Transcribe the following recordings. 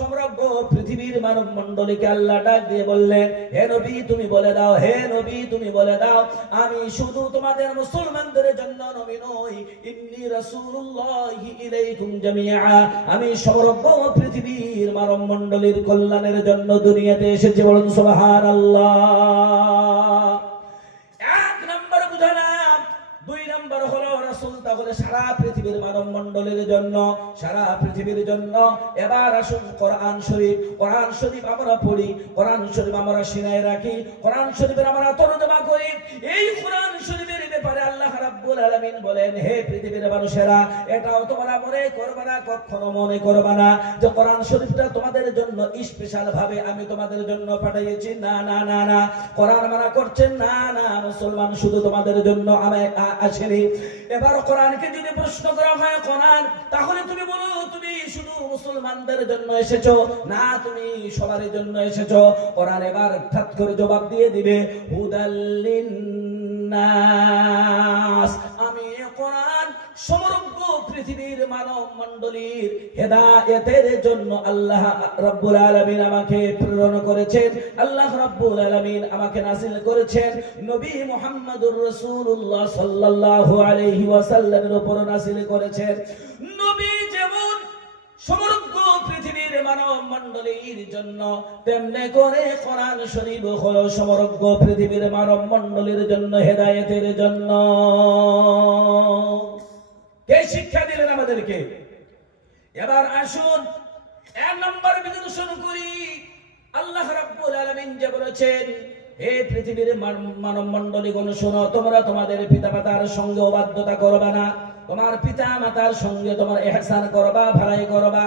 সমগ্র পৃথিবীর মানব মণ্ডলীকে আল্লাহ ডাক দিয়ে বললেন, হে নবী তুমি বলে দাও, হে নবী তুমি বলে দাও, আমি শুধু তোমাদের মুসলমানদের জন্য নবী নই, ইন্নী রাসূলুল্লাহি ইলাইকুম জামিআ, আমি সমগ্র পৃথিবীর মানব মণ্ডলীর কল্যাণের জন্য দুনিয়াতে এসেছি। বলুন সুবহানাল্লাহ। এক নম্বর বুঝালাম। দুই নম্বর হলো রাসূল তাহলে সারা পৃথিবীর মানব মণ্ডলীর জন্য, সারা পৃথিবীর জন্য। এবার আসুন কোরআন শরীফ। কোরআন শরীফ আমরা পড়ি, কোরআন শরীফ আমরা সিনায় রাখি, কোরআন শরীফের আমরা তরজমা করি। এই কোরআন শরীফের ব্যাপারে আল্লাহ রাব্বুল আলামিন বলেন, হে পৃথিবীর মানুষেরা, এটাও তোমরা মনে করবে না, কখনো মনে করবে না যে কোরআন শরীফটা তোমাদের জন্য স্পেশাল ভাবে আমি তোমাদের জন্য পাঠিয়েছি। না না না না, কোরআন মানা করছেন, না না, মুসলমান শুধু তোমাদের জন্য আমি আসেনি। এবার কোরআনকে যদি প্রশ্ন করা হয় কোরআন, তাহলে তুমি বলো তুমি শুধু মুসলমানদের জন্য এসেছো, না তুমি সবার জন্য এসেছো। কোরআন এবার ঠাট করে জবাব দিয়ে দিবে, হুদাল লিন্নাস, আমি কোরআন সমগ্র পৃথিবীর মানব মণ্ডলীর হেদায়েতের জন্য আল্লাহ রাব্বুল আলামিন আমাকে প্রেরণ করেছেন, আল্লাহ রাব্বুল আলামিন আমাকে নাযিল করেছেন, নবী মুহাম্মদুর রাসূলুল্লাহ সাল্লাল্লাহু আলাইহি ওয়াসাল্লামের উপর নাযিল করেছেন। নবী যেমন সমগ্র পৃথিবীর মানব মণ্ডলীর জন্য, তেমনি করে কোরআন শরীফ হলো সমগ্র পৃথিবীর মানব মণ্ডলীর জন্য হেদায়েতের জন্য। কে শিক্ষা দিলেন আমাদেরকে? এবার আসুন এক নম্বর বিশ্লেষণ করি। আল্লাহ রাব্বুল আলামিন যে বলেছেন, হে পৃথিবীর মানব মণ্ডলীগণ শোনো, তোমরা তোমাদের পিতামাতার সঙ্গে অবাধ্যতা করবা না, তোমার পিতা মাতার সঙ্গে তোমার ইহসান করবা, ভালাই করবা।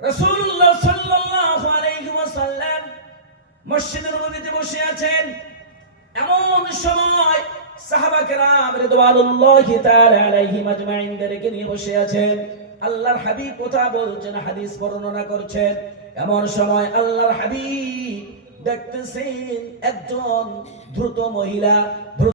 রাসূলুল্লাহ সাল্লাল্লাহু আলাইহি ওয়াসাল্লাম মসজিদের নববীতে বসে আছেন। এমন সময় সাহাবা কেরাম রিদওয়ানুল্লাহি তাআলা আলাইহিম আজমাইনদেরকে নিয়ে বসে আছেন। আল্লাহর হাবিব কথা বলছেন, হাদিস বর্ণনা করছেন। এমন সময় আল্লাহর হাবিব দেখতেছেন একজন দ্রুত মহিলা